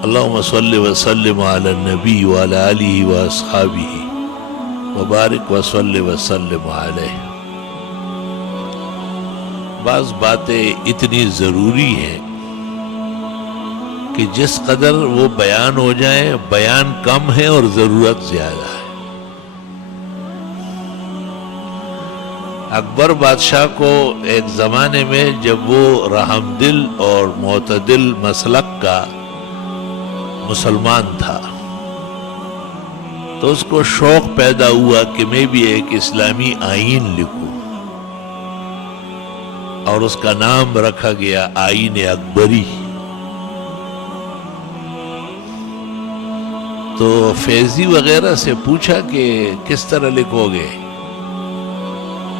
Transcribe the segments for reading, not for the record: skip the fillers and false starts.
اللہم صلی وسلم علی النبی وعلی آلہ واصحابہ وبارک وصلی وسلم علیہ۔ بعض باتیں اتنی ضروری ہیں کہ جس قدر وہ بیان ہو جائیں بیان کم ہے اور ضرورت زیادہ ہے۔ اکبر بادشاہ کو ایک زمانے میں جب وہ رحم دل اور معتدل مسلک کا مسلمان تھا تو اس کو شوق پیدا ہوا کہ میں بھی ایک اسلامی آئین لکھوں، اور اس کا نام رکھا گیا آئین اکبری۔ تو فیضی وغیرہ سے پوچھا کہ کس طرح لکھو گے؟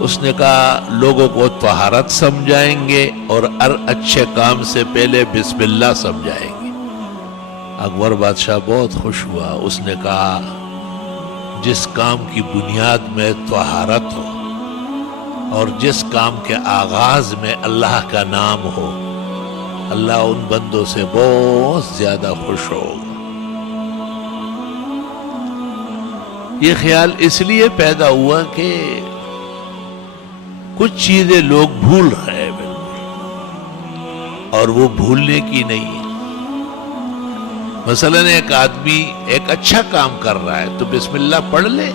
اس نے کہا لوگوں کو طہارت سمجھائیں گے اور ہر اچھے کام سے پہلے بسم اللہ سمجھائیں گے۔ اکبر بادشاہ بہت خوش ہوا، اس نے کہا جس کام کی بنیاد میں طہارت ہو اور جس کام کے آغاز میں اللہ کا نام ہو، اللہ ان بندوں سے بہت زیادہ خوش ہوگا۔ یہ خیال اس لیے پیدا ہوا کہ کچھ چیزیں لوگ بھول رہے ہیں بالکل، اور وہ بھولنے کی نہیں ہے۔ مثلاً ایک آدمی ایک اچھا کام کر رہا ہے تو بسم اللہ پڑھ لے،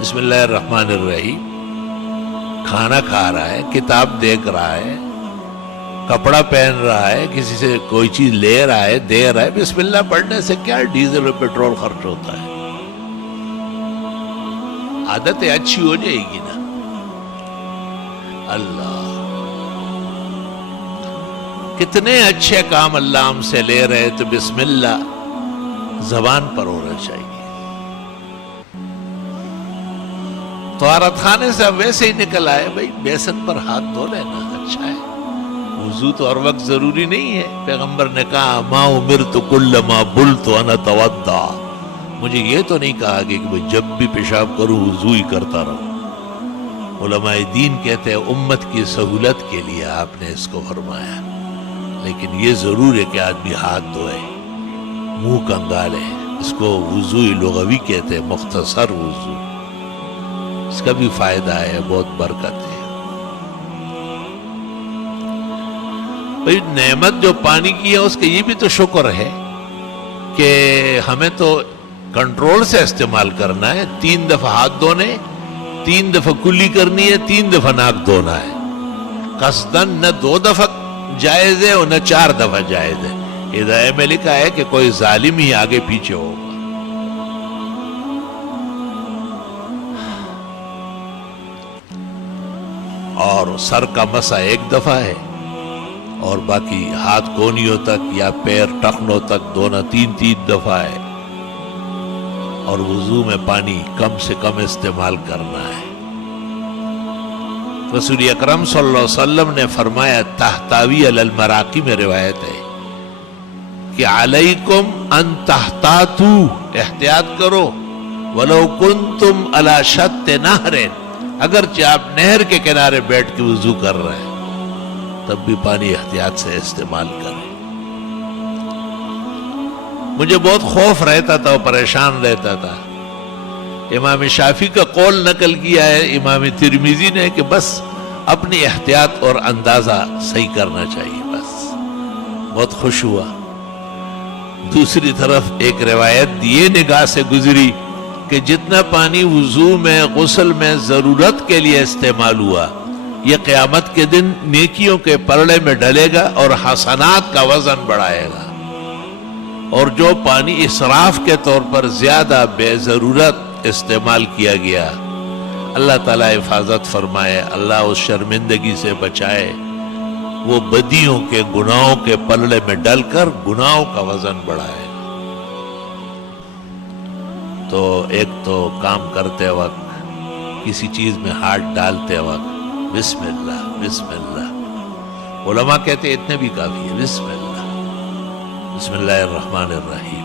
بسم اللہ الرحمن الرحیم۔ کھانا کھا رہا ہے، کتاب دیکھ رہا ہے، کپڑا پہن رہا ہے، کسی سے کوئی چیز لے رہا ہے، دے رہا ہے، بسم اللہ پڑھنے سے کیا ڈیزل اور پیٹرول خرچ ہوتا ہے؟ عادتیں اچھی ہو جائے گی نا۔ اللہ کتنے اچھے کام اللہ ہم سے لے رہے تو بسم اللہ زبان پر ہونا چاہیے۔ طہارت خانے سے اب ویسے ہی نکل آئے، بھائی بیسن پر ہاتھ دھو لینا اچھا ہے، وضو تو ہر وقت ضروری نہیں ہے۔ پیغمبر نے کہا ما امرت کل ما بلت ان اتوضا، مجھے یہ تو نہیں کہا کہ میں جب بھی پیشاب کروں وضو ہی کرتا رہوں۔ علماء دین کہتے ہیں امت کی سہولت کے لیے آپ نے اس کو فرمایا، لیکن یہ ضرور ہے کہ آدمی ہاتھ دھوئے، منہ کنگالے۔ اس کو وضو لغوی کہتے ہیں، مختصر وضو۔ اس کا بھی فائدہ ہے، بہت برکت ہے۔ بھئی نعمت جو پانی کی ہے اس کے یہ بھی تو شکر ہے کہ ہمیں تو کنٹرول سے استعمال کرنا ہے۔ 3 دفعہ ہاتھ دھونے، 3 دفعہ کلی کرنی ہے، 3 دفعہ ناک دھونا ہے۔ قصدن نہ 2 دفعہ جائز ہے اور نہ 4 دفعہ جائز ہے۔ ہدایہ میں لکھا ہے کہ کوئی ظالم ہی آگے پیچھے ہوگا۔ اور سر کا مسح 1 دفعہ ہے، اور باقی ہاتھ کونیوں تک یا پیر ٹخنوں تک دھونا 3 دفعہ ہے، اور وضو میں پانی کم سے کم استعمال کرنا ہے۔ رسول اکرم صلی اللہ علیہ وسلم نے فرمایا، تحتاوی علی المراقی میں روایت ہے کہ علیکم ان تحتاتو، احتیاط کرو، ولو کنتم علی شط نہر، اگرچہ آپ نہر کے کنارے بیٹھ کے وضو کر رہے ہیں تب بھی پانی احتیاط سے استعمال کریں۔ مجھے بہت خوف رہتا تھا اور پریشان رہتا تھا۔ امام شافعی کا قول نقل کیا ہے امام ترمذی نے کہ بس اپنی احتیاط اور اندازہ صحیح کرنا چاہیے، بس۔ بہت خوش ہوا۔ دوسری طرف ایک روایت یہ نگاہ سے گزری کہ جتنا پانی وضو میں غسل میں ضرورت کے لیے استعمال ہوا، یہ قیامت کے دن نیکیوں کے پلڑے میں ڈلے گا اور حسنات کا وزن بڑھائے گا۔ اور جو پانی اسراف کے طور پر زیادہ بے ضرورت استعمال کیا گیا، اللہ تعالیٰ حفاظت فرمائے، اللہ اس شرمندگی سے بچائے، وہ بدیوں کے گناہوں کے پلڑے میں ڈل کر گناہوں کا وزن بڑھائے۔ تو ایک تو کام کرتے وقت، کسی چیز میں ہاتھ ڈالتے وقت بسم اللہ بسم اللہ، علماء کہتے ہیں اتنے بھی کافی ہے، بسم اللہ، بسم اللہ الرحمن الرحیم،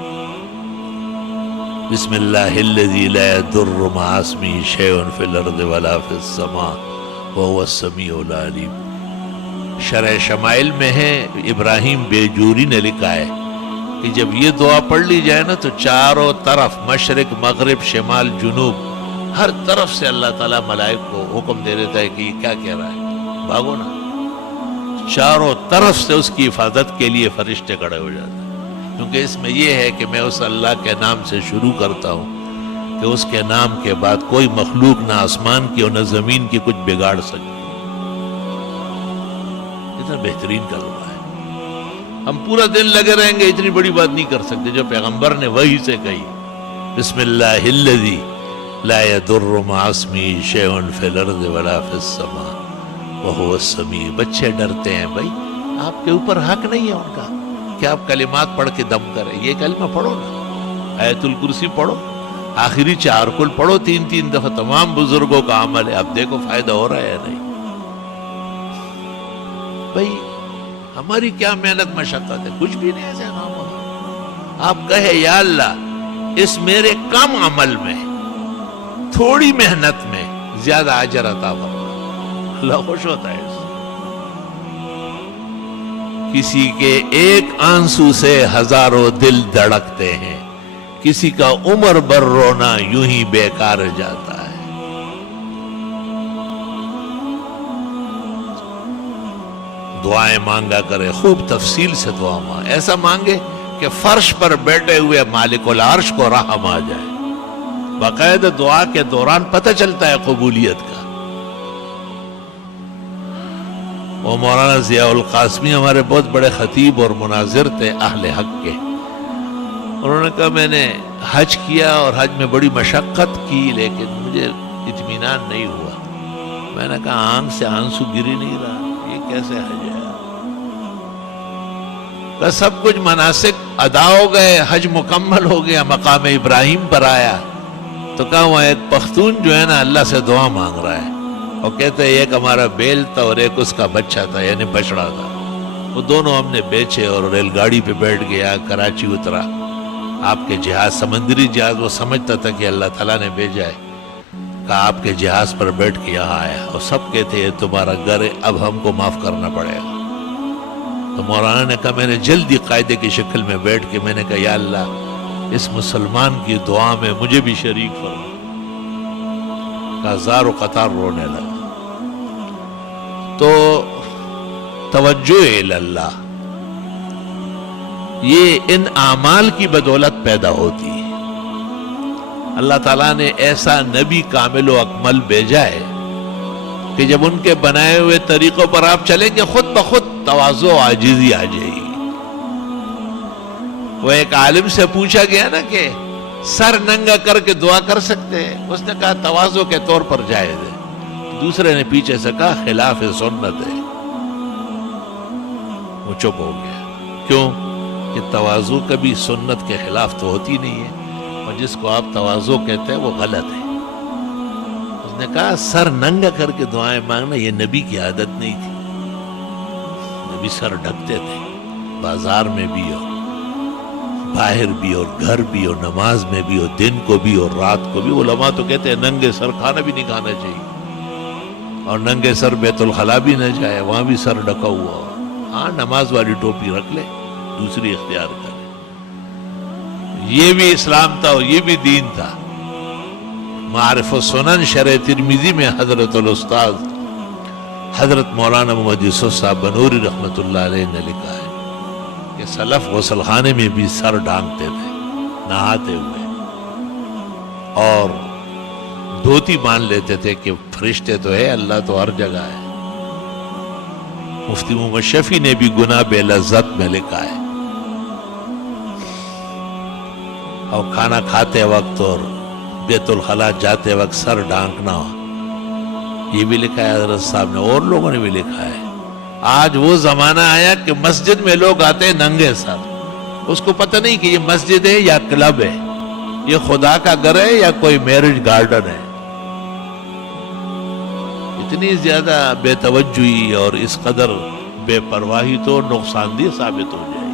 بسم اللہ الذی لا یضر مع اسمہ شیء فی الارض ولا فی السماء وهو السمیع العلیم۔ شرح شمائل میں ہے، ابراہیم بیجوری نے لکھا ہے کہ جب یہ دعا پڑھ لی جائے نا تو چاروں طرف مشرق مغرب شمال جنوب ہر طرف سے اللہ تعالیٰ ملائک کو حکم دے دیتا ہے کہ یہ کیا کہہ رہا ہے، بھاگو نا۔ چاروں طرف سے اس کی حفاظت کے لیے فرشتے کھڑے ہو جاتے ہیں، کیونکہ اس میں یہ ہے کہ میں اس اللہ کے نام سے شروع کرتا ہوں کہ اس کے نام کے بعد کوئی مخلوق نہ آسمان کی اور نہ زمین کی کچھ بگاڑ سکتی۔ اتنا بہترین کلمہ ہے، ہم پورا دن لگے رہیں گے اتنی بڑی بات نہیں کر سکتے جو پیغمبر نے وحی سے کہی، بسم اللہ الذی لا يضر مع اسمہ شیء فی الارض ولا فی السماء وہو السمیع۔ بچے ڈرتے ہیں، بھائی آپ کے اوپر حق نہیں ہے ان کا کہ آپ کلمات پڑھ کے دم کریں، یہ کلمہ پڑھو نا، آیت الکرسی پڑھو، آخری 4 کل پڑھو 3 دفعہ، تمام بزرگوں کا عمل ہے، اب دیکھو فائدہ ہو رہا ہے یا نہیں۔ بھائی ہماری کیا محنت مشقت ہے، کچھ بھی نہیں ایسے کام ہوگا۔ آپ کہے یا اللہ اس میرے کم عمل میں تھوڑی محنت میں زیادہ اجر عطا فرما، اللہ خوش ہوتا ہے اس سے۔ کسی کے ایک آنسو سے ہزاروں دل دھڑکتے ہیں، کسی کا عمر بھر رونا یوں ہی بیکار جاتا ہے۔ دعائیں مانگا کرے، خوب تفصیل سے دعا مانگے، ایسا مانگے کہ فرش پر بیٹھے ہوئے مالک العرش کو رحم آ جائے۔ باقاعدہ دعا کے دوران پتہ چلتا ہے قبولیت کا۔ وہ مولانا ضیاء القاسمی ہمارے بہت بڑے خطیب اور مناظر تھے اہل حق کے، انہوں نے کہا میں نے حج کیا اور حج میں بڑی مشقت کی لیکن مجھے اطمینان نہیں ہوا۔ میں نے کہا آنکھ سے آنسو گری نہیں رہا، یہ کیسے حج ہے؟ کہ سب کچھ مناسک ادا ہو گئے، حج مکمل ہو گیا، مقام ابراہیم پر آیا تو کہا وہاں ایک پختون جو ہے نا اللہ سے دعا مانگ رہا ہے، اور کہتے ہیں ایک ہمارا بیل تھا اور ایک اس کا بچہ تھا یعنی بچڑا تھا، وہ دونوں ہم نے بیچے اور ریل گاڑی پہ بیٹھ گیا، کراچی اترا۔ آپ کے جہاز سمندری جہاز وہ سمجھتا تھا کہ اللہ تعالیٰ نے بھیجا ہے، کہا آپ کے جہاز پر بیٹھ کے یہاں آیا، اور سب کہتے ہیں تمہارا گھر ہے اب ہم کو معاف کرنا پڑے گا۔ تو مولانا نے کہا میں نے جلدی قاعدے کی شکل میں بیٹھ کے میں نے کہا یا اللہ اس مسلمان کی دعا میں مجھے بھی شریک فرما۔ کہا زار و قطار رونے لگا۔ تو توجہ اللہ یہ ان اعمال کی بدولت پیدا ہوتی ہے۔ اللہ تعالیٰ نے ایسا نبی کامل و اکمل بھیجا ہے کہ جب ان کے بنائے ہوئے طریقوں پر آپ چلیں گے خود بخود تواضع و عاجزی آ جائے گی۔ وہ ایک عالم سے پوچھا گیا نا کہ سر ننگا کر کے دعا کر سکتے ہیں؟ اس نے کہا تواضع کے طور پر جائز ہے۔ دوسرے نے پیچھے سے کہا خلاف سنت ہے۔ وہ چپ ہو گیا، کیوں کہ تواضع کبھی سنت کے خلاف تو ہوتی نہیں ہے، اور جس کو آپ تواضع کہتے ہیں وہ غلط ہے۔ اس نے کہا سر ننگا کر کے دعائیں مانگنا یہ نبی کی عادت نہیں تھی، نبی سر ڈھکتے تھے، بازار میں بھی اور باہر بھی اور گھر بھی اور نماز میں بھی اور دن کو بھی اور رات کو بھی۔ علماء تو کہتے ہیں ننگے سر کھانا بھی نہیں کھانا چاہیے، اور ننگے سر بیت الخلا بھی نہ جائے، وہاں بھی سر ڈھکا ہوا ہو۔ ہاں نماز والی ٹوپی رکھ لے، دوسری اختیار کرے۔ یہ بھی اسلام تھا اور یہ بھی دین تھا۔ معارف السنن شرح ترمذی میں حضرت الاستاذ حضرت مولانا محمد یوسف صاحب بنوری رحمۃ اللہ علیہ نے لکھا ہے کہ سلف غسل خانے میں بھی سر ڈھانکتے تھے نہاتے ہوئے، اور دھوتی مان لیتے تھے کہ فرشتے تو ہے، اللہ تو ہر جگہ ہے۔ مفتی محمد شفیع نے بھی گناہ بے لذت میں لکھا ہے، اور کھانا کھاتے وقت اور بیت الخلا جاتے وقت سر ڈھانکنا یہ بھی لکھا ہے حضرت صاحب نے، اور لوگوں نے بھی لکھا ہے۔ آج وہ زمانہ آیا کہ مسجد میں لوگ آتے ہیں ننگے سر، اس کو پتہ نہیں کہ یہ مسجد ہے یا کلب ہے، یہ خدا کا گھر ہے یا کوئی میرج گارڈن ہے۔ اتنی زیادہ بے توجہی اور اس قدر بے پرواہی تو نقصان دہ ثابت ہو جائے گی۔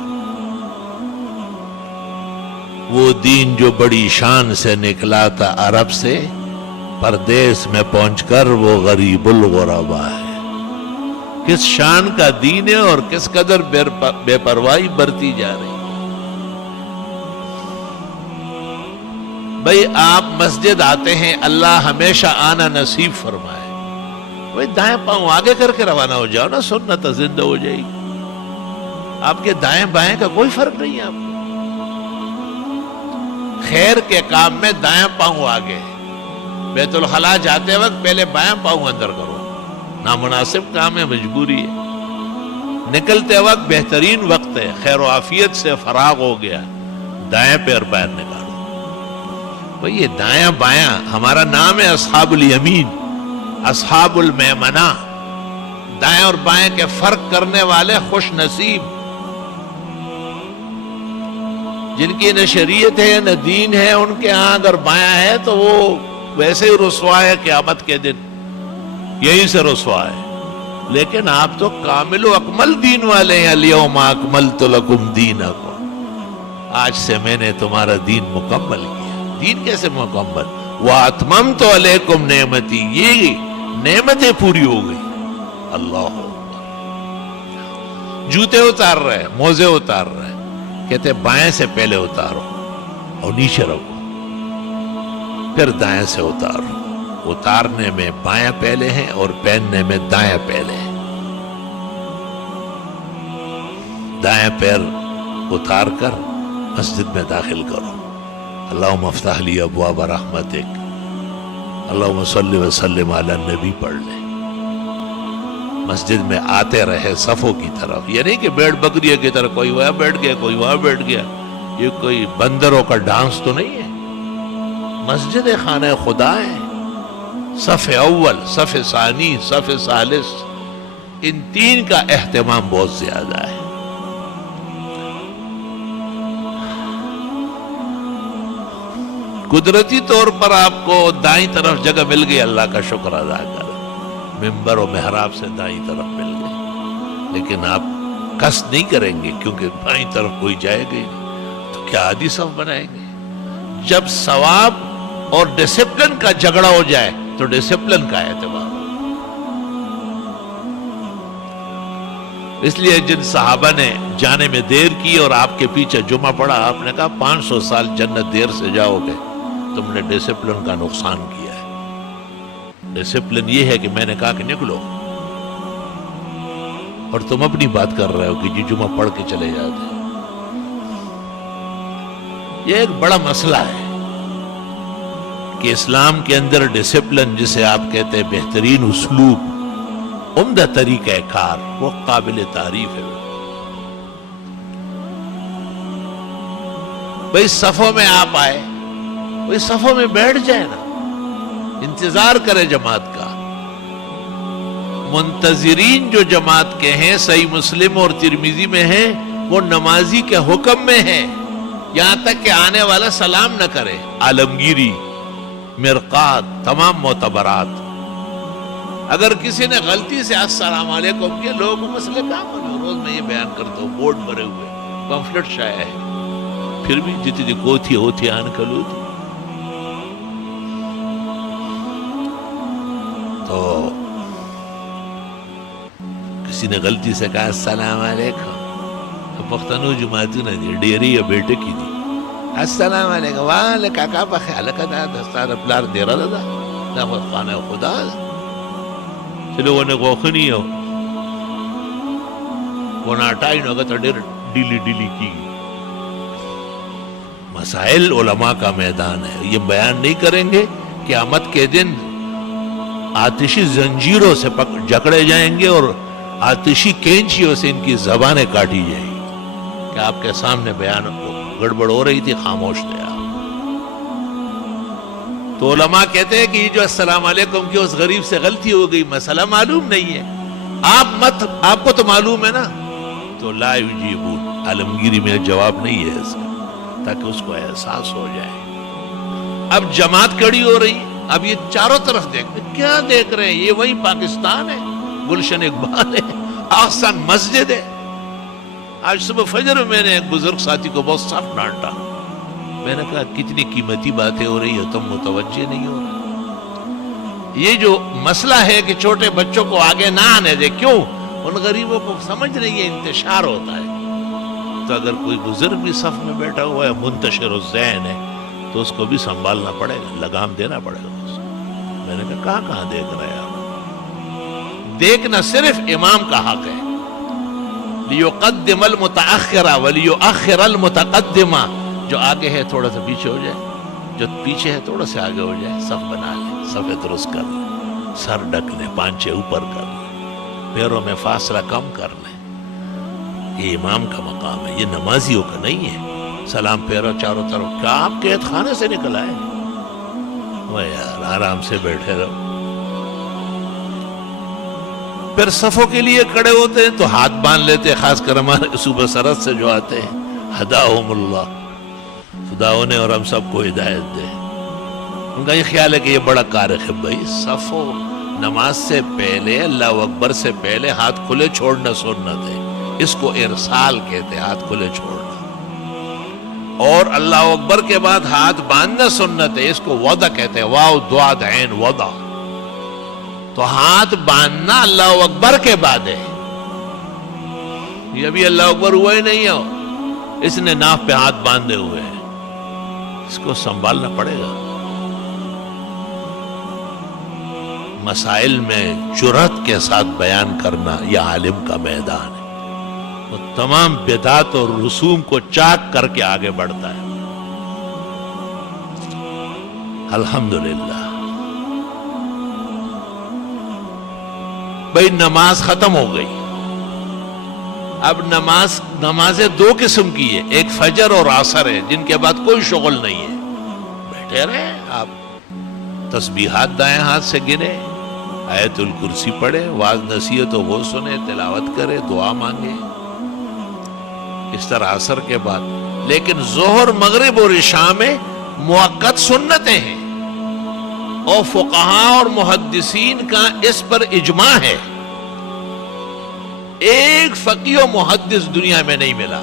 وہ دین جو بڑی شان سے نکلا تھا عرب سے، پردیس میں پہنچ کر وہ غریب الغربا ہے۔ کس شان کا دین ہے اور کس قدر بے پرواہی برتی جا رہی ہے۔ بھئی آپ مسجد آتے ہیں، اللہ ہمیشہ آنا نصیب فرمائے، بھئی دائیں پاؤں آگے کر کے روانہ ہو جاؤ نا، سنت زندہ ہو جائے گی۔ آپ کے دائیں بائیں کا کوئی فرق نہیں ہے آپ کو۔ خیر کے کام میں دائیں پاؤں آگے، بیت الخلاء جاتے وقت پہلے بائیں پاؤں اندر کرو، نامناسب کام ہے، مجبوری ہے۔ نکلتے وقت بہترین وقت ہے، خیر و عافیت سے فراغ ہو گیا، دائیں پیر باہر نکالو۔ بھئی یہ دائیں بائیں ہمارا نام ہے اصحاب الیمین، اصحاب المیمنہ، دائیں اور بائیں کے فرق کرنے والے خوش نصیب، جن کی نہ شریعت ہے نہ دین ہے، ان کے ہاں اگر بایاں ہے تو وہ ویسے ہی رسوا ہے قیامت کے دن، یہیں سے رسوا ہے۔ لیکن آپ تو کامل و اکمل دین والے ہیں، الیوم اکملت لکم دینکم، آج سے میں نے تمہارا دین مکمل کیا۔ دین کیسے مکمل؟ وَأَتْمَمْتُ عَلَيْكُمْ نعمتی، یہ نعمتیں پوری ہو گئی۔ اللہ جوتے اتار رہے، موزے اتار رہے، کہتے بائیں سے پہلے اتارو اور نیچے رکھو، پھر دائیں سے اتارو۔ اتارنے میں بائیں پہلے ہیں اور پہننے میں دائیں پہلے ہیں۔ دائیں پیر اتار کر مسجد میں داخل کرو، اللہم افتح لی ابواب رحمتک، اللہم صلی وسلم علی النبی پڑھ لیں۔ مسجد میں آتے رہے صفوں کی طرف، یہ نہیں کہ بیڑ بکریوں کی طرح کوئی وہاں بیٹھ گیا کوئی وہاں بیٹھ گیا، یہ کوئی بندروں کا ڈانس تو نہیں ہے۔ مسجد خانہ خدا ہے، صف اول، صف ثانی، صف ثالث، ان تین کا اہتمام بہت زیادہ ہے۔ قدرتی طور پر آپ کو دائیں طرف جگہ مل گئی، اللہ کا شکر ادا کر، ممبر و محراب سے دائیں طرف مل گئی، لیکن آپ قصد نہیں کریں گے کیونکہ بائیں طرف کوئی جائے گا نہیں، تو کیا آدھی صف بنائیں گے؟ جب ثواب اور ڈسپلن کا جھگڑا ہو جائے تو ڈسپلن کا اعتبار ہو۔ اس لیے جن صحابہ نے جانے میں دیر کی اور آپ کے پیچھے جمعہ پڑا، آپ نے کہا 500 سال جنت دیر سے جاؤ گے، تم نے ڈسپلن کا نقصان کیا ہے۔ ڈسپلن یہ ہے کہ میں نے کہا کہ نکلو، اور تم اپنی بات کر رہے ہو کہ جی جمعہ پڑھ کے چلے جاتے ہیں۔ یہ ایک بڑا مسئلہ ہے کہ اسلام کے اندر ڈسپلن، جسے آپ کہتے ہیں بہترین اسلوب، عمدہ طریقہ کار، وہ قابل تعریف ہے۔ بھئی صفوں میں آپ آئے، بھئی صفوں میں بیٹھ جائے نا، انتظار کرے جماعت کا۔ منتظرین جو جماعت کے ہیں، صحیح مسلم اور ترمذی میں ہیں، وہ نمازی کے حکم میں ہیں، یہاں تک کہ آنے والا سلام نہ کرے۔ عالمگیری، مرقات، تمام معتبرات۔ اگر کسی نے غلطی سے السلام علیکم کیا، لوگوں کو مسئلے کام ہونے، روز میں یہ بیان کرتا ہوں، بورڈ بھرے ہوئے، پمفلٹ شائع ہے، پھر بھی جتنی کوتھی ہوتی آن کلو تھی۔ تو کسی نے غلطی سے کہا السلام علیکم، پختنو جماعتی نہ دی، ڈیری یا بیٹے کی دی، السلام علیکم، والے کاکا پا خیال کتا دستار پلار دیرہ دا دا خانہ خدا دا چلو وہ غوخنی ہو وہ ناٹائی نو اگر ڈیر ڈیلی ڈیلی کی۔ مسائل علماء کا میدان ہے، یہ بیان نہیں کریں گے قیامت کے دن آتشی زنجیروں سے جکڑے جائیں گے اور آتشی کینچیوں سے ان کی زبانیں کاٹی جائیں گی کہ آپ کے سامنے بیان گڑبڑ ہو رہی تھی، خاموش تھے آپ۔ تو علماء کہتے ہیں کہ یہ جو السلام علیکم کی اس غریب سے غلطی ہو گئی، مسئلہ معلوم نہیں ہے، آپ کو تو معلوم ہے نا، تو لا یجیبون، عالمگیری میں جواب نہیں ہے اس کا، تاکہ اس کو احساس ہو جائے۔ اب جماعت کڑی ہو رہی، اب یہ چاروں طرف کیا دیکھ رہے ہیں؟ یہ وہی پاکستان ہے، گلشن اقبال ہے، آسان مسجد ہے۔ آج صبح فجر میں نے ایک بزرگ ساتھی کو بہت سخت ڈانٹا، میں نے کہا کتنی قیمتی باتیں ہو رہی ہے، تم متوجہ نہیں ہو رہے۔ یہ جو مسئلہ ہے کہ چھوٹے بچوں کو آگے نہ آنے دے، کیوں؟ ان غریبوں کو سمجھ نہیں ہے، انتشار ہوتا ہے۔ تو اگر کوئی بزرگ بھی صف میں بیٹھا ہوا ہے، منتشر الذہن ہے، تو اس کو بھی سنبھالنا پڑے گا، لگام دینا پڑے گا اس کو۔ میں نے کہا کہاں دیکھ رہے آپ؟ دیکھنا صرف امام کا حق ہے۔ لیقدم المتأخر ولیؤخر المتقدم، جو آگے ہے تھوڑا سا پیچھے ہو جائے، جو پیچھے ہے تھوڑا سا آگے ہو جائے، صف بنا لے، صف درست کر لے، سر ڈھک لے، پانچے اوپر کر لے، پیروں میں فاصلہ کم کر لے۔ یہ امام کا مقام ہے، یہ نمازیوں کا نہیں ہے۔ سلام پھیرو چاروں طرف، کیا آپ قید خانے سے نکل آئے؟ وہ یار آرام سے بیٹھے رہو۔ پھر صفوں کے لیے کھڑے ہوتے ہیں تو ہاتھ باندھ لیتے ہیں، خاص کر ہمارے صوبہ سرحد سے جو آتے ہیں، ہداہم اللہ، خدا انہیں اور ہم سب کو ہدایت دے۔ ان کا یہ خیال ہے کہ یہ بڑا کارخ ہے۔ بھائی صفوں نماز سے پہلے، اللہ اکبر سے پہلے ہاتھ کھلے چھوڑنا سنت ہے، اس کو ارسال کہتے ہیں، ہاتھ کھلے چھوڑنا۔ اور اللہ اکبر کے بعد ہاتھ باندھنا سنت ہے، اس کو وضع کہتے ہیں، واو ضاد عین وضع۔ تو ہاتھ باندھنا اللہ اکبر کے بعد ہے، یہ ابھی اللہ اکبر ہوا ہی نہیں ہے، اس نے ناف پہ ہاتھ باندھے ہوئے ہیں، اس کو سنبھالنا پڑے گا۔ مسائل میں جرأت کے ساتھ بیان کرنا یہ عالم کا میدان ہے، وہ تمام بدعات اور رسوم کو چاک کر کے آگے بڑھتا ہے۔ الحمدللہ۔ بھائی نماز ختم ہو گئی، اب نمازیں دو قسم کی ہے، ایک فجر اور عصر ہے، جن کے بعد کوئی شغل نہیں ہے، بیٹھے رہے آپ، تسبیحات دائیں ہاتھ سے گنے، آیت الکرسی پڑھے، واعظ نصیحت و وہ سنے، تلاوت کرے، دعا مانگے، اس طرح عصر کے بعد۔ لیکن ظہر، مغرب اور عشاء میں مؤقت سنتیں ہیں، اور فقہاء اور محدثین کا اس پر اجماع ہے، ایک فقیہ و محدث دنیا میں نہیں ملا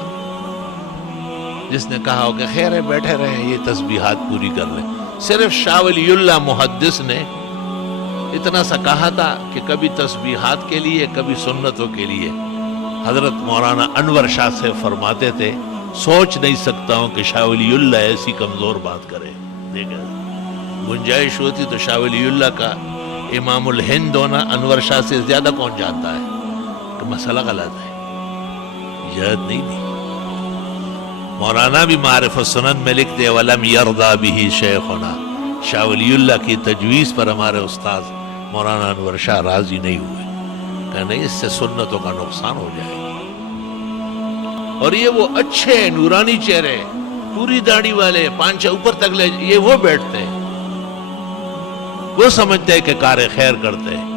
جس نے کہا ہو کہ خیر ہے بیٹھے رہیں، یہ تسبیحات پوری کر لیں۔ صرف شاہ ولی اللہ محدث نے اتنا سا کہا تھا کہ کبھی تسبیحات کے لیے، کبھی سنتوں کے لیے۔ حضرت مولانا انور شاہ سے فرماتے تھے، سوچ نہیں سکتا ہوں کہ شاہ ولی اللہ ایسی کمزور بات کرے۔ دیکھا گنجائش ہوتی تو شاہ ولی اللہ کا امام الہند ہونا انور شاہ سے زیادہ کون جانتا ہے کہ مسئلہ غلط ہے، اجازت نہیں دی۔ مولانا بھی معارف السنن میں لکھتے وَلَمْ يَرْضَى بِهِ شَيْخُنَا، شاہ ولی اللہ کی تجویز پر ہمارے استاذ مولانا انور شاہ راضی نہیں ہوئے، کہ نہیں اس سے سنتوں کا نقصان ہو جائے گا۔ اور یہ وہ اچھے نورانی چہرے، پوری داڑھی والے، پانچے اوپر تک لے، یہ وہ بیٹھتے ہیں، وہ سمجھتے ہیں کہ کار خیر کرتے ہیں،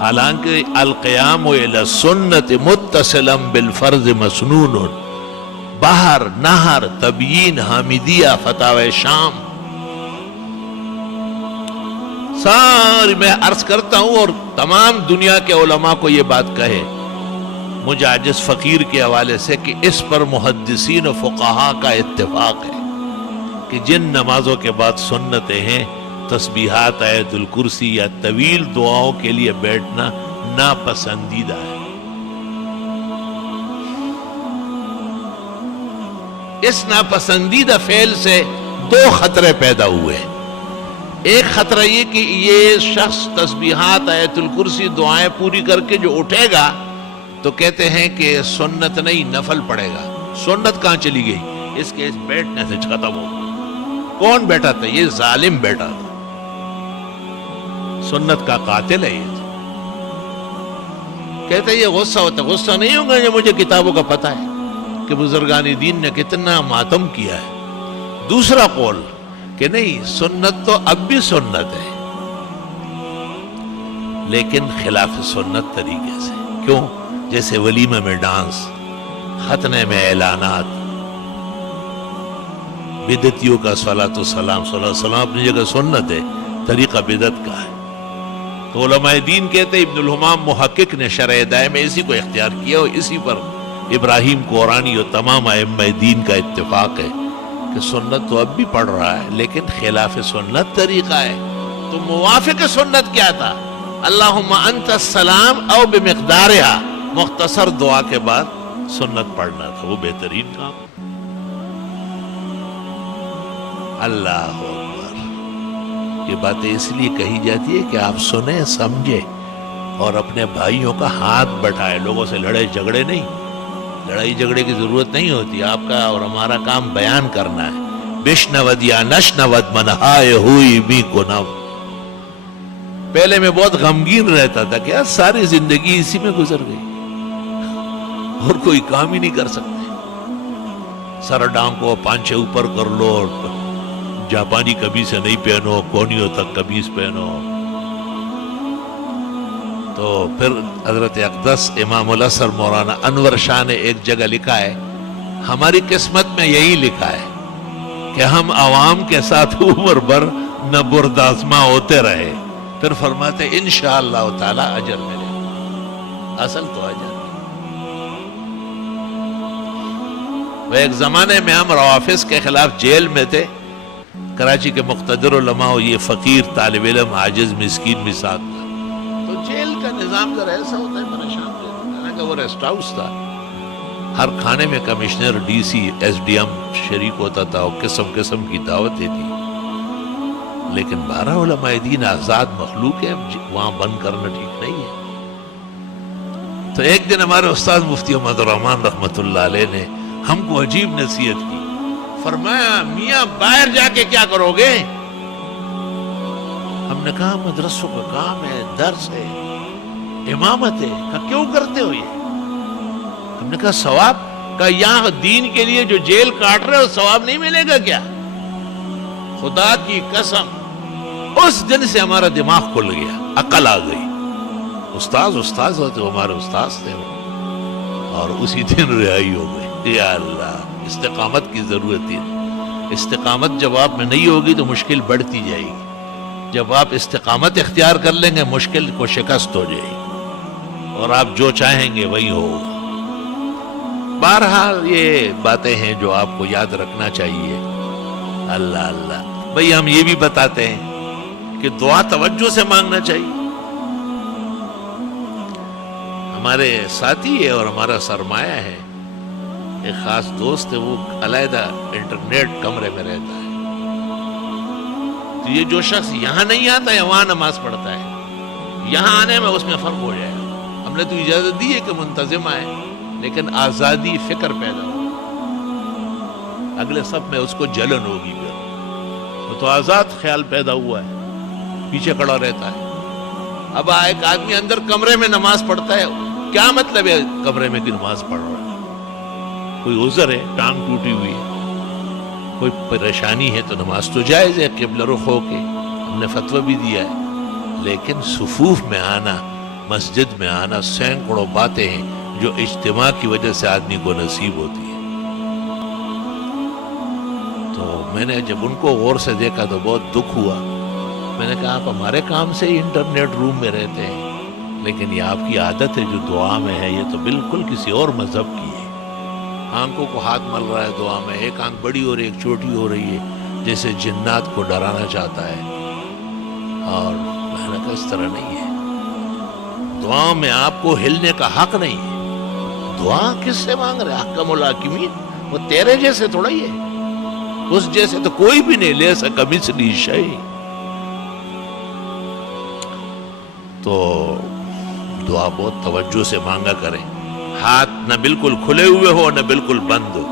حالانکہ القیام الی السنت متصلا بالفرض مسنون، بہر نہر تبیین حامدیہ فتاوی شام، ساری میں عرض کرتا ہوں اور تمام دنیا کے علماء کو یہ بات کہے، مجھ عاجز فقیر کے حوالے سے، کہ اس پر محدثین و فقہاء کا اتفاق ہے کہ جن نمازوں کے بعد سنتیں ہیں، تسبیحات، آیت الکرسی یا طویل دعاؤں کے لیے بیٹھنا ناپسندیدہ ہے۔ اس ناپسندیدہ فعل سے دو خطرے پیدا ہوئے۔ ایک خطرہ یہ کہ یہ شخص تسبیحات، آیت الکرسی، دعائیں پوری کر کے جو اٹھے گا تو کہتے ہیں کہ سنت نہیں نفل پڑے گا۔ سنت کہاں چلی گئی؟ اس کے اس بیٹھنے سے ختم ہو گئی۔ کون بیٹھا تھا؟ یہ ظالم بیٹھا تھا، سنت کا قاتل ہے یہ۔ کہتے ہیں یہ غصہ ہوتا ہے، غصہ نہیں ہوگا، یہ مجھے کتابوں کا پتہ ہے کہ بزرگان دین نے کتنا ماتم کیا ہے۔ دوسرا قول کہ نہیں، سنت تو اب بھی سنت ہے، لیکن خلاف سنت طریقے سے۔ کیوں؟ جیسے ولیمہ میں ڈانس، ختنے میں اعلانات، بدعتیوں کا صلاۃ والسلام، صلی اللہ علیہ وسلم اپنی جگہ سنت ہے، طریقہ بدعت کا ہے۔ تو علماء دین کہتے ہیں، ابن الحمام محقق نے شرح ہدایہ میں اسی کو اختیار کیا، اور اسی پر ابراہیم قرآنی اور تمام ائمہ دین کا اتفاق ہے کہ سنت تو اب بھی پڑھ رہا ہے، لیکن خلاف سنت طریقہ ہے۔ تو موافق سنت کیا تھا؟ اللہم انت السلام او بمقدارہا، مختصر دعا کے بعد سنت پڑھنا تھا، وہ بہترین کام۔ اللہ اکبر. یہ باتیں اس لیے کہی جاتی ہے کہ آپ سنیں سمجھیں اور اپنے بھائیوں کا ہاتھ بٹھائے. لوگوں سے لڑے جھگڑے نہیں, لڑائی جھگڑے کی ضرورت نہیں ہوتی. آپ کا اور ہمارا کام بیان کرنا ہے. بشنود یا نشنود منہائے ہوئی بھی کو نو. پہلے میں بہت غمگین رہتا تھا کہ یار ساری زندگی اسی میں گزر گئی اور کوئی کام ہی نہیں کر سکتے. سر ڈانکو پانچے اوپر کر لو, جاپانی قمیص نہیں پہنو, کونیوں تک قمیص پہنو. تو پھر حضرت اقدس امام الاثر مولانا انور شاہ نے ایک جگہ لکھا ہے, ہماری قسمت میں یہی لکھا ہے کہ ہم عوام کے ساتھ عمر بھر نہ بردازماں ہوتے رہے. پھر فرماتے انشاءاللہ تعالی اجر ملے. اصل تو اجر. وہ ایک زمانے میں ہم روافظ کے خلاف جیل میں تھے. کراچی کے مقتدر علماء, یہ فقیر طالب علم عاجز مسکین بھی ساتھ تھا. تو جیل کا نظام ذرا ایسا ہوتا ہے پریشان دیتا ہے کہ وہ ریسٹ ہاؤس تھا. ہر کھانے میں commissioner, D C, S D M شریک ہوتا تھا اور قسم قسم کی دعوتیں تھی. لیکن 12 علماء دین آزاد مخلوق ہے, وہاں بند کرنا ٹھیک نہیں ہے. تو ایک دن ہمارے استاد مفتی محمد الرحمن رحمۃ اللہ علیہ نے ہم کو عجیب نصیحت کی. فرمایا میاں باہر جا کے کیا کرو گے؟ ہم نے کہا مدرسوں کا کام ہے, درس ہے, امامت ہے. کہا کیوں کرتے ہو یہ؟ ہم نے کہا ثواب. کہا یہاں دین کے لیے جو جیل کاٹ رہے ہو ثواب نہیں ملے گا کیا؟ خدا کی قسم اس دن سے ہمارا دماغ کھل گیا, عقل آ گئی. استاذ ہوتے ہمارے استاذ تھے وہ, اور اسی دن رہائی ہو گئی. یا اللہ, استقامت کی ضرورت ہے. استقامت جب آپ میں نہیں ہوگی تو مشکل بڑھتی جائے گی. جب آپ استقامت اختیار کر لیں گے مشکل کو شکست ہو جائے گی اور آپ جو چاہیں گے وہی ہوگا. بہرحال یہ باتیں ہیں جو آپ کو یاد رکھنا چاہیے. اللہ اللہ. بھئی ہم یہ بھی بتاتے ہیں کہ دعا توجہ سے مانگنا چاہیے. ہمارے ساتھی ہے اور ہمارا سرمایہ ہے, ایک خاص دوست ہے, وہ علیحدہ انٹرنیٹ کمرے میں رہتا ہے. تو یہ جو شخص یہاں نہیں آتا ہے وہاں نماز پڑھتا ہے, یہاں آنے میں اس میں فرق ہو جائے گا. ہم نے تو اجازت دی ہے کہ منتظم آئے, لیکن آزادی فکر پیدا ہو. اگلے صف میں اس کو جلن ہوگی. پھر وہ تو آزاد خیال پیدا ہوا ہے, پیچھے کھڑا رہتا ہے. اب ایک آدمی اندر کمرے میں نماز پڑھتا ہے, کیا مطلب ہے کمرے میں کی نماز پڑھ رہا ہے؟ کوئی عذر ہے, ٹانگ ٹوٹی ہوئی ہے, کوئی پریشانی ہے تو نماز تو جائز ہے قبلہ رخ ہو کے, ہم نے فتویٰ بھی دیا ہے. لیکن صفوف میں آنا, مسجد میں آنا, سینکڑوں باتیں ہیں جو اجتماع کی وجہ سے آدمی کو نصیب ہوتی ہے. تو میں نے جب ان کو غور سے دیکھا تو بہت دکھ ہوا. میں نے کہا آپ ہمارے کام سے ہی انٹرنیٹ روم میں رہتے ہیں, لیکن یہ آپ کی عادت ہے جو دعا میں ہے, یہ تو بالکل کسی اور مذہب کی ہے. آنکھوں کو ہاتھ مل رہا ہے دعا میں, ایک آنکھ بڑی اور ایک چھوٹی ہو رہی ہے, جیسے جنات کو ڈرانا چاہتا ہے. اور میں نے کہا اس طرح نہیں ہے. دعا میں آپ کو ہلنے کا حق نہیں ہے. دعا کس سے مانگ رہے؟ حکم الحاکمین, وہ تیرے جیسے تھوڑا ہی ہے, اس جیسے تو کوئی بھی نہیں. لے سکا مثلی شیء. تو دعا بہت توجہ سے مانگا کریں. ہاتھ نہ بالکل کھلے ہوئے ہو نہ بالکل بند ہو.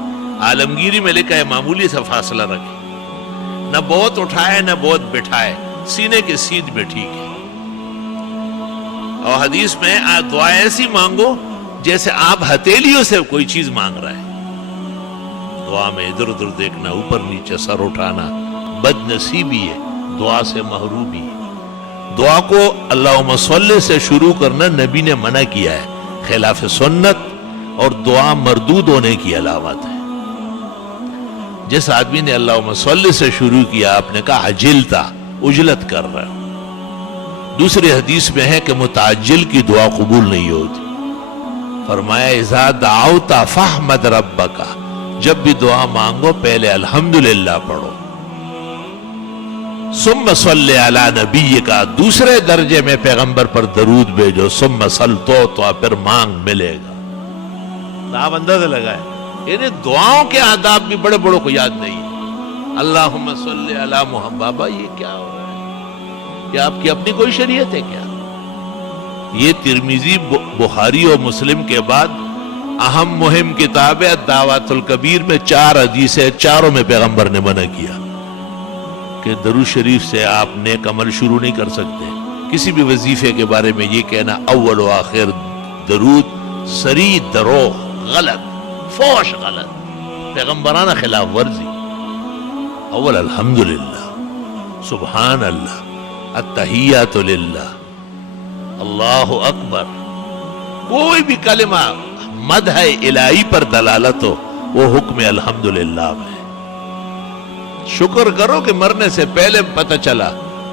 عالمگیری میں لکھا ہے معمولی سا فاصلہ رکھیں, نہ بہت اٹھائے نہ بہت بٹھائے, سینے کے سیدھ میں ٹھیک ہے. اور حدیث میں دعا ایسی مانگو جیسے آپ ہتھیلیوں سے کوئی چیز مانگ رہا ہے. دعا میں ادھر ادھر دیکھنا, اوپر نیچے سر اٹھانا بد نصیبی ہے, دعا سے محرومی ہے. دعا کو اللہم صلی سے شروع کرنا نبی نے منع کیا ہے, خلاف سنت اور دعا مردود ہونے کی علامت ہے. جس آدمی نے اللہم صلی سے شروع کیا, آپ نے کہا عجلتا, اجلت کر رہا. دوسری حدیث میں ہے کہ متعجل کی دعا قبول نہیں ہوتی. فرمایا اذا دعوت فاحمد ربک, جب بھی دعا مانگو پہلے الحمدللہ پڑھو. ثم صلی علی نبیک, دوسرے درجے میں پیغمبر پر درود بھیجو. ثم صل تو پھر مانگ ملے گا. آپ اندازہ لگائیں, یعنی دعاؤں کے آداب بھی بڑے بڑوں کو یاد نہیں. اللہم صلی علی محمد. بابا یہ کیا ہو رہا ہے؟ یہ آپ کی اپنی کوئی شریعت ہے کیا؟ یہ ترمذی بخاری اور مسلم کے بعد اہم مہم کتاب ہے دعوات الکبیر میں 4 حدیثیں، چاروں میں پیغمبر نے منع کیا کہ درود شریف سے آپ نیک عمل شروع نہیں کر سکتے. کسی بھی وظیفے کے بارے میں یہ کہنا اول و آخر درود سری دروغ، غلط، فوش، غلط، پیغمبرانہ خلاف ورزی. اول الحمدللہ، سبحان اللہ، التحیات للہ، اللہ اکبر. کوئی بھی کلمہ مدح الہی پر دلالت ہو وہ حکم الحمدللہ میں. شکر کرو کہ مرنے سے پہلے پتہ چلا،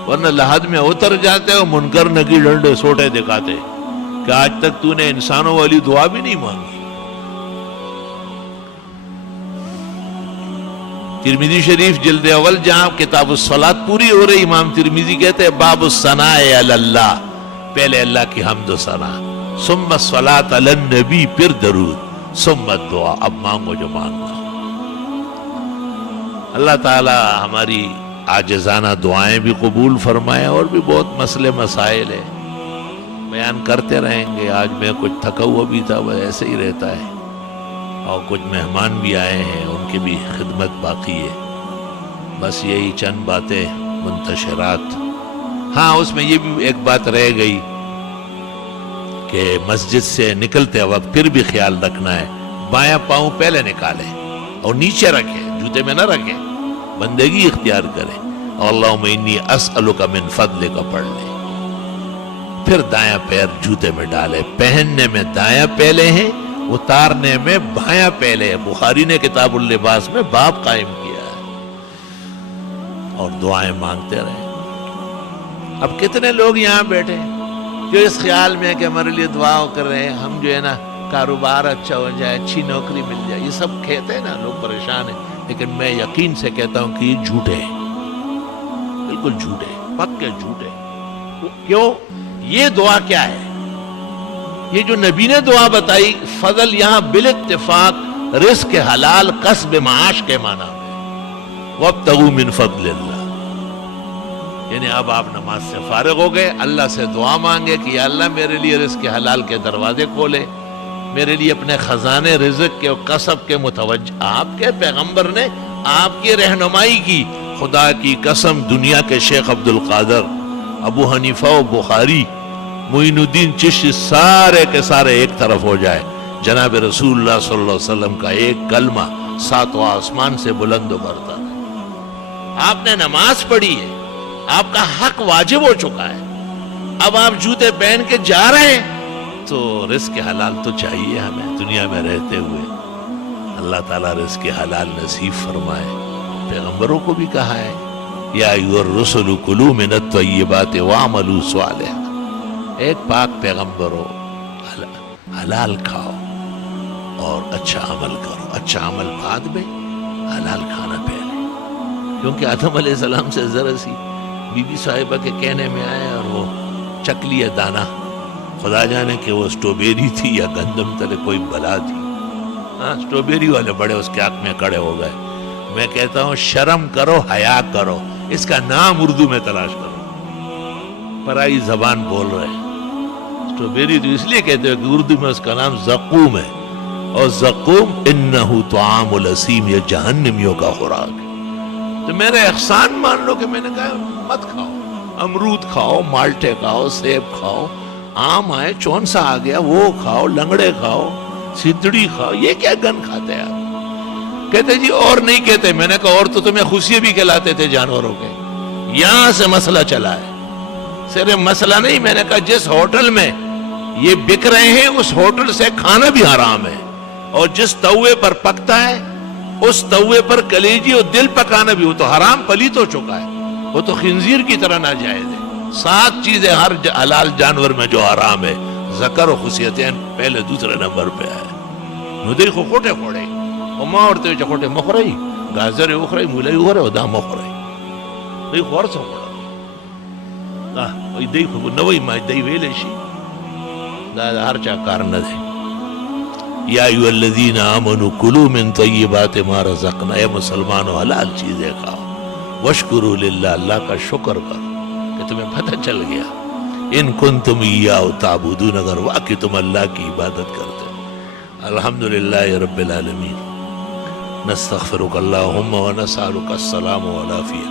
ورنہ لحد میں اتر جاتے ہو منکر نگی ڈنڈے سوٹے دکھاتے کہ آج تک تو نے انسانوں والی دعا بھی نہیں مانگی. ترمذی شریف جلد اول جہاں کتاب الصلاۃ پوری ہو رہی، امام ترمذی کہتے ہیں باب الثناء علی اللہ، پہلے اللہ کی حمد و ثنا، ثم الصلاۃ علی النبی، پھر درود، ثم الدعاء، اب مانگو جو مانگنا. اللہ تعالی ہماری عاجزانہ دعائیں بھی قبول فرمائے. اور بھی بہت مسئلے مسائل ہیں، بیان کرتے رہیں گے. آج میں کچھ تھکا ہوا بھی تھا، وہ ایسے ہی رہتا ہے، اور کچھ مہمان بھی آئے ہیں، ان کی بھی خدمت باقی ہے. بس یہی چند باتیں منتشرات. ہاں اس میں یہ بھی ایک بات رہ گئی کہ مسجد سے نکلتے وقت پھر بھی خیال رکھنا ہے، بایاں پاؤں پہلے نکالیں اور نیچے رکھیں، جوتے میں نہ رکھیں، بندگی اختیار کریں. اللہم انی اسألک من فضلک پڑھ لیں، پھر دایاں پیر جوتے میں ڈالیں. پہننے میں دایاں پہلے ہیں، اتارنے میں بایاں پہلے. بخاری نے کتاب اللباس میں باب قائم کیا ہے. اور دعائیں مانگتے رہیں. اب کتنے لوگ یہاں بیٹھے جو اس خیال میں ہے کہ ہمارے لیے دعا کر رہے ہیں، ہم جو ہے نا کاروبار اچھا ہو جائے، اچھی نوکری مل جائے. یہ سب کہتے ہیں نا، لوگ پریشان ہیں. لیکن میں یقین سے کہتا ہوں کہ یہ جھوٹے ہیں، بالکل جھوٹے، پکے جھوٹے. کیوں؟ یہ دعا کیا ہے؟ یہ جو نبی نے دعا بتائی، فضل یہاں بالاتفاق رزق حلال کسب معاش کے معنی میں، وابتغوا من فضل اللہ. یعنی اب آپ نماز سے فارغ ہو گئے، اللہ سے دعا مانگے کہ یا اللہ میرے لیے رزق حلال کے دروازے کھولے، میرے لیے اپنے خزانے رزق کے اور کسب کے متوجہ. آپ کے پیغمبر نے آپ کی رہنمائی کی. خدا کی قسم دنیا کے شیخ عبد القادر، ابو حنیفہ و بخاری، معین الدین چشتی، سارے کے سارے ایک طرف ہو جائے، جناب رسول اللہ صلی اللہ علیہ وسلم کا ایک کلمہ 7 آسمان سے بلند و برتر ہے. آپ نے نماز پڑھی ہے، آپ کا حق واجب ہو چکا ہے. اب آپ جوتے پہن کے جا رہے ہیں تو رزق حلال تو چاہیے ہمیں دنیا میں رہتے ہوئے. اللہ تعالیٰ رزق حلال نصیب فرمائے. پیغمبروں کو بھی کہا ہے یا ایھا الرسل کلوا من الطیبات واعملوا صالحا. ایک پاک پیغمبر ہو، حلال کھاؤ اور اچھا عمل کرو. اچھا عمل بعد میں، حلال کھانا پہلے. کیونکہ آدم علیہ السلام سے ذرا سی بی بی صاحبہ کے کہنے میں آئے اور وہ چکلی دانہ، خدا جانے کہ وہ اسٹروبیری تھی یا گندم تلے کوئی بلا تھی. ہاں اسٹروبیری والے بڑے اس کے حق میں کڑے ہو گئے. میں کہتا ہوں شرم کرو، حیا کرو. اس کا نام اردو میں تلاش کرو. پرائی زبان بول رہے ہیں. اسٹروبیری تو اس لیے کہتے ہیں کہ اردو میں اس کا نام زقوم ہے، اور زقوم انہو طعام الاسیم، یہ جہنمیوں کا خوراک ہے. تو میرے احسان مان لو کہ میں نے کہا مت کھاؤ. امرود کھاؤ، مالٹے کھاؤ، سیب کھاؤ، آم آئے، چون سا آ گیا وہ کھاؤ، لنگڑے کھاؤ، سدڑی کھاؤ. یہ کیا گن کھاتے ہیں آپ؟ کہتے جی اور نہیں کہتے. میں نے کہا اور تو تمہیں خوشی بھی کہلاتے تھے جانوروں کے. یہاں سے مسئلہ چلا ہے. صرف مسئلہ نہیں، میں نے کہا جس ہوٹل میں یہ بک رہے ہیں اس ہوٹل سے کھانا بھی حرام ہے، اور جس توے پر پکتا ہے اس توے پر کلیجی اور دل پکانا بھی، وہ تو حرام پلیت ہو چکا ہے، وہ تو خنزیر کی طرح ناجائز ہے. 7 چیزیں ہر حلال جانور میں جو حرام ہے. ذکر و خصیتین پہلے دوسرے نمبر پہ آئے. نو دیکھو کھوٹے کھوڑے وما ورته چکوټه مخوري گازر وخوري مولای وره او دا مخوري دوی خورڅ وکړه دا وای دی خو نوې ما دی ویلې شي دا هر چا کار نه دی. یا ایھا الذین آمنوا کلوا من طیبات ما رزقنا، اے مسلمانوں حلال چیزیں کھاؤ، واشکروا للہ، اللہ کا شکر کرو کہ تمہیں پتہ چل گیا، ان کنتم ایاہ تعبدون، اگر واقعی تم اللہ کی عبادت کرتے ہو۔ الحمدللہ رب العالمین، نستغفرک اللہم ونسألک السلام والعافیہ،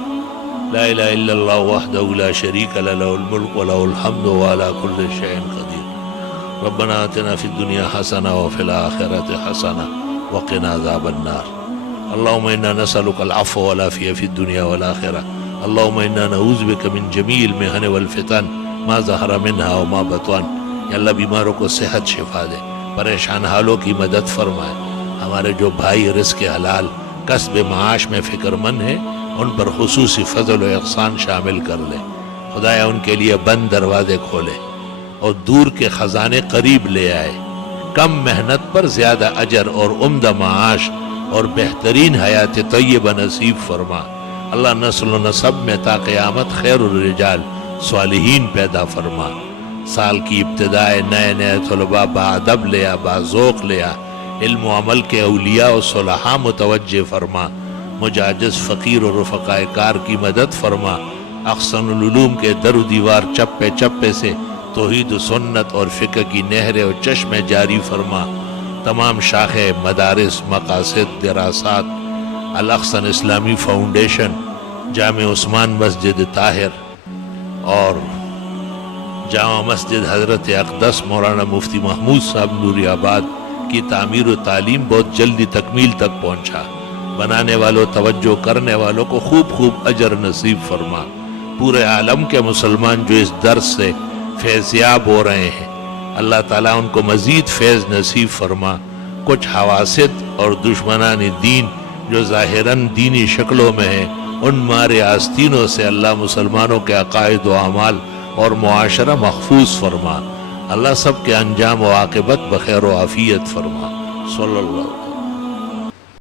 لا الہ الا اللہ وحدہ لا شریک لہ، لہ الملک ولہ الحمد وعلی کل شیء قدیر۔ ربنا آتنا فی الدنیا حسنہ وفی الآخرۃ حسنہ وقنا عذاب النار۔ اللہم انا نسألک العفو والعافیہ فی الدنیا والآخرہ۔ اللہم انا نعوذ بک من جمیع المحن والفتن ما ظہر منہا وما بطن۔ یا اللہ بیماروں کو صحت شفا دے، پریشان حالوں کی مدد فرمائے، ہمارے جو بھائی رزق حلال کسب معاش میں فکر مند ہیں ان پر خصوصی فضل و احسان شامل کر لے، خدایا ان کے لیے بند دروازے کھولے اور دور کے خزانے قریب لے آئے، کم محنت پر زیادہ اجر اور عمدہ معاش اور بہترین حیات طیبہ نصیب فرما۔ اللہ نسل و نسب میں تا قیامت خیر الرجال صالحین پیدا فرما۔ سال کی ابتدائے نئے طلباء باادب لیا، باذوق لیا، علم و عمل کے اولیاء و صلحاء متوجہ فرما۔ مجاجز فقیر و رفقائے کار کی مدد فرما۔ احسن العلوم کے در و دیوار چپے چپے سے توحید و سنت اور فقہ کی نہریں و چشمے جاری فرما۔ تمام شاخیں، مدارس، مقاصد، دراسات، الاحسن اسلامی فاؤنڈیشن، جامع عثمان مسجد طاہر اور جامع مسجد حضرت اقدس مولانا مفتی محمود صاحب نوری آباد کی تعمیر و تعلیم بہت جلدی تکمیل تک پہنچا۔ بنانے والوں، توجہ کرنے والوں کو خوب اجر نصیب فرما۔ پورے عالم کے مسلمان جو اس درس سے فیضیاب ہو رہے ہیں، اللہ تعالیٰ ان کو مزید فیض نصیب فرما۔ کچھ حواسد اور دشمنان دین جو ظاہراً دینی شکلوں میں ہیں، ان مارے آستینوں سے اللہ مسلمانوں کے عقائد و اعمال اور معاشرہ محفوظ فرما۔ اللہ سب کے انجام و عاقبت بخیر و عافیت فرما۔ صلی اللہ علیہ وسلم۔